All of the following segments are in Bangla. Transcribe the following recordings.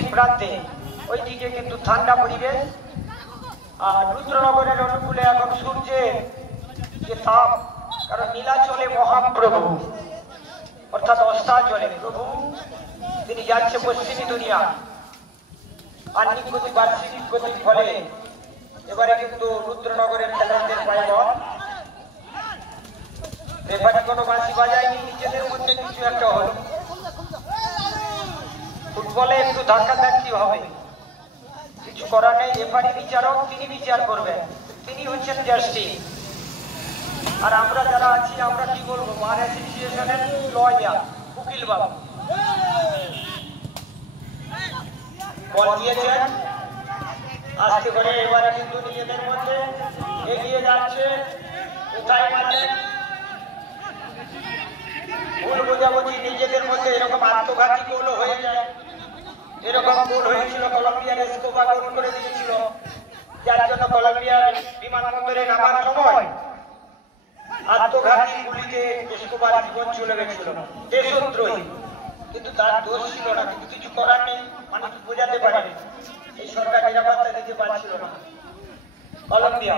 পশ্চিম প্রান্তে ওইদিকে কিন্তু ঠান্ডা পরিবেশ। আর রুদ্রনগরের অনুকূলে এখন সূর্যের যে তাপ, কারণ নীলাচলে মহাপ্রভু অর্থাৎ অস্তাচলে প্রভু তিনি যাচ্ছে পশ্চিমী দুনিয়া আহ্নিক গতি বার্ষিক গতির ফলে। এবারে কিন্তু রুদ্রনগরের খেলোয়াড়দের পায়ে বল, রেফারি কোনো বাঁশি বাজায়নি, নিজেদের মধ্যে কিছু একটা হলো। ফুটবলে একটু ধাক্কাধাক্কি হবে, কিছু করার নেই। রেফারি বিচারক, তিনি বিচার করবেন, তিনি হচ্ছেন জাস্টিস। আর আমরা যারা আছি আমরা কি বলবো, বার অ্যাসোসিয়েশনের লয়ার উকিল বাবু বল দিয়েছেন আস্তে করে। এবারে কিন্তু নিজেদের মধ্যে এগিয়ে যাচ্ছে, কোথায় মানে ভুল বোঝাবুঝি নিজেদের মধ্যে এরকম আত্মঘাতী গোল হয়ে যায়। এরকম গোল হয়েছিল, কলম্বিয়ার এসকোবার গোল করে দিয়েছিল, যার জন্য কলম্বিয়ার বিমানবন্দরে নামার সময় আত্মঘাতী গুলিতে এসকোবার জীবন চলে গেছিল, দেশদ্রোহী। কিন্তু তার দোষ ছিল না, কিন্তু কিছু করার নেই, মানুষ বোঝাতে পারেনি, এই সরকার নিরাপত্তা দিতে পারছিল না। কলম্বিয়া,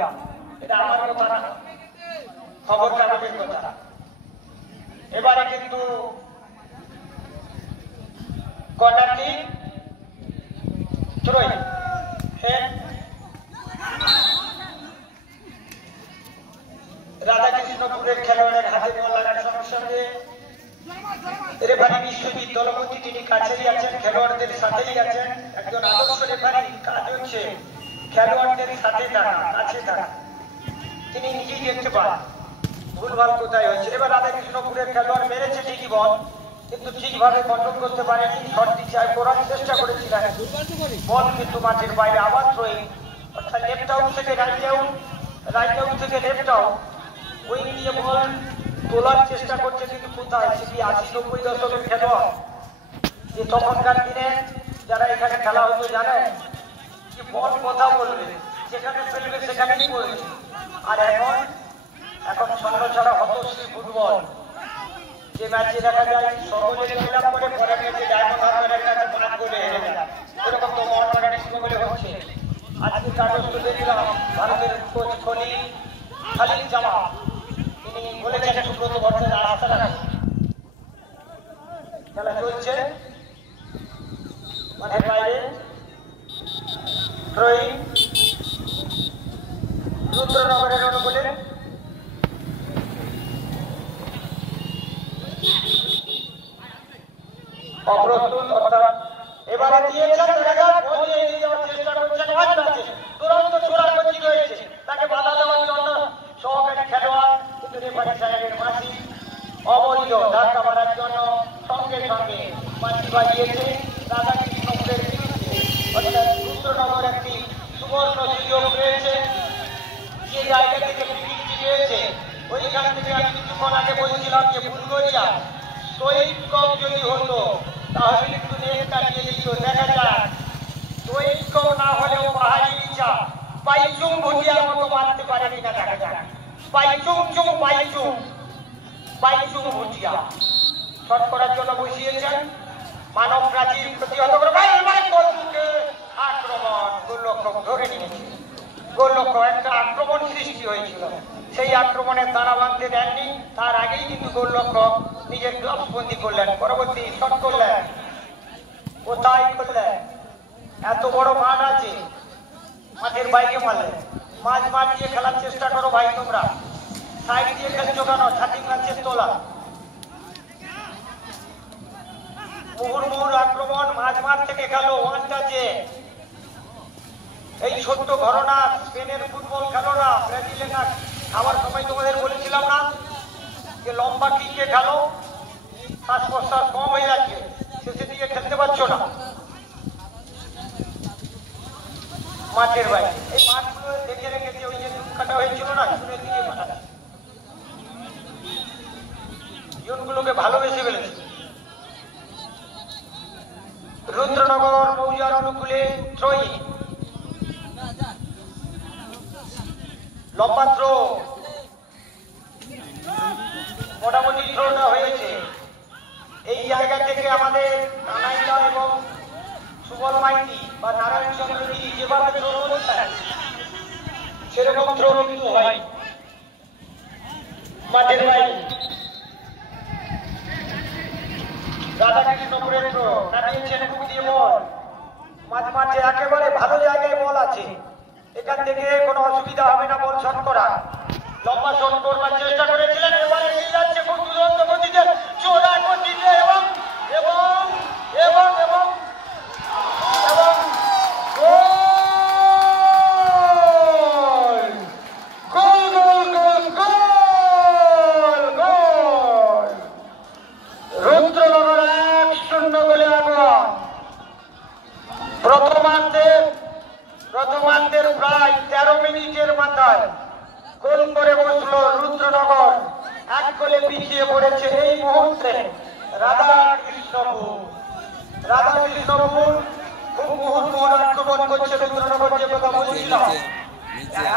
এটা আমার কথা না, খবর কাগজের কথা। এবারে কিন্তু কর্নারটি থ্রোই রাধাকৃষ্ণপুরের খেলোয়াড়ের হাতে বল লাগার সঙ্গে সঙ্গে রেফারি বিশ্বজিৎ দলপতি তিনি কাছেই আছেন, খেলোয়াড়দের সাথেই আছেন। একজন আদর্শ রেফারি কাজ হচ্ছে খেলোয়াড়দের সাথে থাকা, কাছে থাকা। তিনি নিজেই দেখতে পান ভুলভাল কোথায় হয়েছে। এবার রাধাকৃষ্ণপুরের খেলোয়াড় মেরেছে ঠিকই বল, কিন্তু ঠিকভাবে কন্ট্রোল করতে পারেনি, শর্টটি চাই করার চেষ্টা করেছিলেন, বল কিন্তু মাঠের বাইরে। আবার থ্রোয়িং, অর্থাৎ লেফট আউট থেকে রাইট আউট, রাইট আউট থেকে লেফট আউট, উইং দিয়ে বল তোলার চেষ্টা করছে, কিন্তু কোথায়? সেটি 80-90 দশকের খেলোয়াড়, যে তখনকার দিনে যারা এখানে খেলা হতো জানেন যে বল কথা বলবে, যেখানে ফেলবে সেখানেই বলবে। আর এখন ছন্দ ছাড়া হতশ্রী ফুটবল, যে ম্যাচে দেখা যায় সহজে ফিলাপ করে পরে ম্যাচে ডায়মন্ড হারবারের কাছে পাঁচ গোলে হেরে যায়, এরকম তো মহানগরের বলে হচ্ছে। আজকে কাগজ তুলে দিলাম ভারতের কোচ খালিদ জামা, তিনি বলেছেন সুব্রত ভট্টাচার্য আস্থা রাখেন। খেলা চলছে মাঠের বাইরে, থ্রোয়িং রুদ্রনগরের অনুকূলে। অপ্রস্তুত, অর্থাৎ এবারে দিয়েছেন বলে এগিয়ে যাওয়ার চেষ্টা করছেন আজকে। তুরন্ত ছোড়াছুড়ি রয়েছে, তাকে বাধা দেওয়ার জন্য সহকারী খেলোয়াড়, কিন্তু রেফারি সাহেবের মাসি অবৈধ ধাক্কা মারার জন্য সঙ্গে সঙ্গে মাসি বাজিয়েছে রাধাকৃষ্ণপুরের বিরুদ্ধে। অর্থাৎ রুদ্রনগর একটি সুবর্ণ সুযোগ পেয়েছে, যে জায়গা থেকে ফ্রিকিকটি পেয়েছে ওইখান থেকে আমি কিছুক্ষণ আগে বলছিলাম যে বুলগরিয়া তৈকম যদি হতো তাহলে একটু নেটটা নিয়ে দিত। দেখা যাক তৈকম না হলেও পাহাড়ি ইচ্ছা পাইচুং ভুটিয়ার মতো মারতে পারে কিনা দেখা যাক। পাইচুং চুং পাইচুং ভুটিয়া শট করার জন্য বসিয়েছেন, মানব প্রাচীর প্রতিহত করে আক্রমণ, গোলরক্ষক ধরে নিয়েছে। গোলরক্ষক একটা আক্রমণ সৃষ্টি হয়েছিল, সেই আক্রমণের তারা বাঁধতে দেননি, তার আগেই কিন্তু গোলরক্ষক নিজের গ্লাভস বন্দি করলেন, পরবর্তী শট করলেন। কোথায় করলেন? এত বড় মাঠ আছে, মাঠের বাইরে মারলেন। মাঠ দিয়ে খেলার চেষ্টা করো ভাই, তোমরা সাইড দিয়ে খেলছো কেন? ছাতি মাছের তোলা মুহুর্মুহুর আক্রমণ মাঠ থেকে গেল ওয়ানটাচে। এই ছোট্ট ঘটনা স্পেনের ফুটবল খেলোয়াড়রা ব্রাজিলে না খাবার সময় তোমাদের বলেছিলাম না যে লম্বা কিকে খেলো, শ্বাস প্রশ্বাস কম হয়ে যাচ্ছে, শেষের দিকে খেলতে পারছো না। মাঠের বাইরে এই মাঠগুলো দেখে রেখেছে, ওই যে কাটা হয়েছিল না শুনে দিকে মাঠা জনগুলোকে ভালোবেসে ফেলেছে। রুদ্রনগর মৌজার অনুকূলে থ্রোয়িং, লম্বা থ্রো, মোটামুটি থ্রোটা হয়েছে। এই জায়গা থেকে আমাদের কানাইদা এবং সুবল মাইতি বা নারায়ণ চন্দ্র গিরি যেভাবে থ্রো করতেন সেরকম থ্রো কিন্তু হয় মাঠের বাইরে। রাধাকৃষ্ণপুরের থ্রো নামিয়েছেন বুক দিয়ে বল, মাঝে একেবারে ভালো জায়গায় বল আছে, এখান থেকে কোনো অসুবিধা হবে না বল শট করা। লম্বা শট করবার চেষ্টা করেছিলেন, এবারে নিয়ে যাচ্ছে খুব দুরন্ত গতিতে, চোরা গতিতে এবং এবং এবং এবং এবং গোল গোল গোল গোল গোল গোল। রুদ্রনগর 1-0 গোলে আগুন। প্রথমার্ধের প্রায় 13 মিনিটের মাথায় গোল করে বসলো রুদ্রনগর, 1 গোলে পিছিয়ে পড়েছে এই মুহূর্তে রাধাকৃষ্ণপুর। খুব মুহুর্মুহুর আক্রমণ করছে রুদ্রনগর, যে কথা বলছিলাম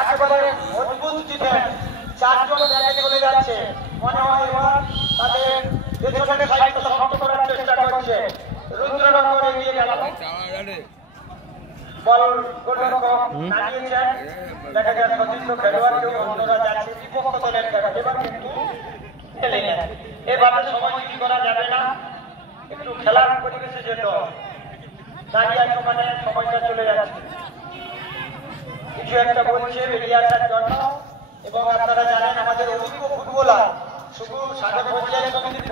একেবারে মজবুত ডিফেন্স, 4 জন ব্যাগে চলে যাচ্ছে, মনে হয় এবার তাদের পেছনের সাইডটা শক্ত করার চেষ্টা করছে রুদ্রনগর। এগিয়ে গেল বল গোলরক্ষক নামিয়েছেন, দেখা যায় সতীর্থ খেলোয়াড় কেউ অন্যরা যাচ্ছে বিপক্ষ দলের খেলোয়াড়, এবার কিন্তু খেলে নেন। এভাবে সময় কি করা যাবে না, একটু খেলার পরিবেশে যেত, দাঁড়িয়ে মানে সময়টা চলে যাচ্ছে, কিছু একটা বলছে বেরিয়ে আসার জন্য। এবং আপনারা জানেন আমাদের অভিজ্ঞ ফুটবলার শুধু সাধক পঞ্চায়েত সমিতির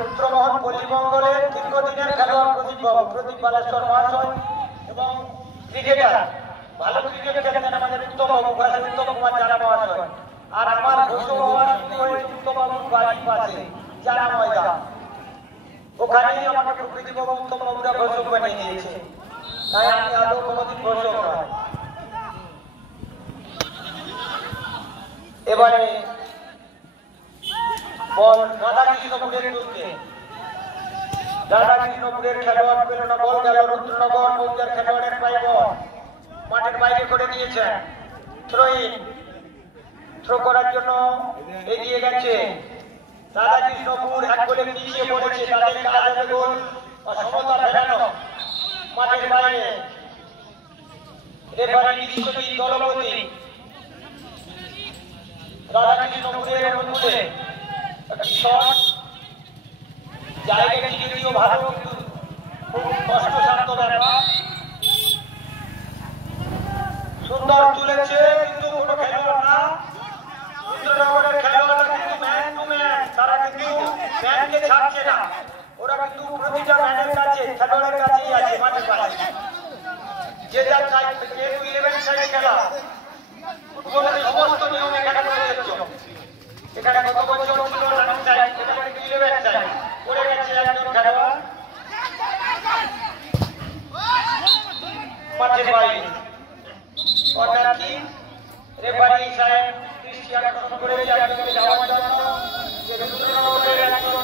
রুদ্রমোহন পল্লীমঙ্গলের দীর্ঘদিনের খেলোয়াড় প্রদীপ বালেশ্বর মহাশয় এবং ক্রিকেটার, ভালো ক্রিকেট খেলতেন আমাদের উত্তম কুমার জানা মহাশয়। আর আমার উত্তম বাবুর বাড়ির পাশে জানা ময়দান, ওখানেই আমাকে প্রকৃতিবাবু উত্তম বাবুরা ঘোষক বানিয়ে দিয়েছে, তাই আমি আদৌ কোনোদিন ঘোষক নয়। এবারে বল রাধাকৃষ্ণপুরের বিরুদ্ধে, রাধাকৃষ্ণপুরের খেলোয়াড় পেল না, বল গেল রুদ্রনগর মৌজার খেলোয়াড়ের পায়ে, বল মাঠের বাইরে করে দিয়েছেন। থ্রো করার জন্য এগিয়ে গেছে রাধাকৃষ্ণপুর, 1 গোলে পিছিয়ে পড়েছে, তাদের কাজ হবে গোল অসমতা ফেরানো মাঠের বাইরে। এবারে বিশ্বজিৎ দলপতি রাধাকৃষ্ণপুরের মধ্যে শট জায়গা ঠিক দিয়েও ভালো, কিন্তু খুব কষ্টসাধ্য ব্যাপার। সুন্দর তুলেছে কিন্তু কোনো খেলোয়াড় না, রুদ্রনগরের খেলোয়াড়রা কিন্তু ম্যান টু ম্যান, তারা কিন্তু ম্যানকে ছাড়ছে না, ওরা কিন্তু প্রতিটা ম্যানের কাছে খেলোয়াড়ের কাছেই আছে মাঠের পাশে, যে যার সাইড থেকে 11 সাইড খেলা, ফুটবলের সমস্ত নিয়ম এখানে প্রযোজ্য। এখানে কত বছর ছিল রানিং সাইড, এখানে 11 সাইড পড়ে গেছে একজন খেলোয়াড় মাঠের বাইরে। কর্নার কি রেফারি সাহেব দৃষ্টি আকর্ষণ করেছে একজনকে যাওয়ার জন্য, যে রুদ্রনগরের একজন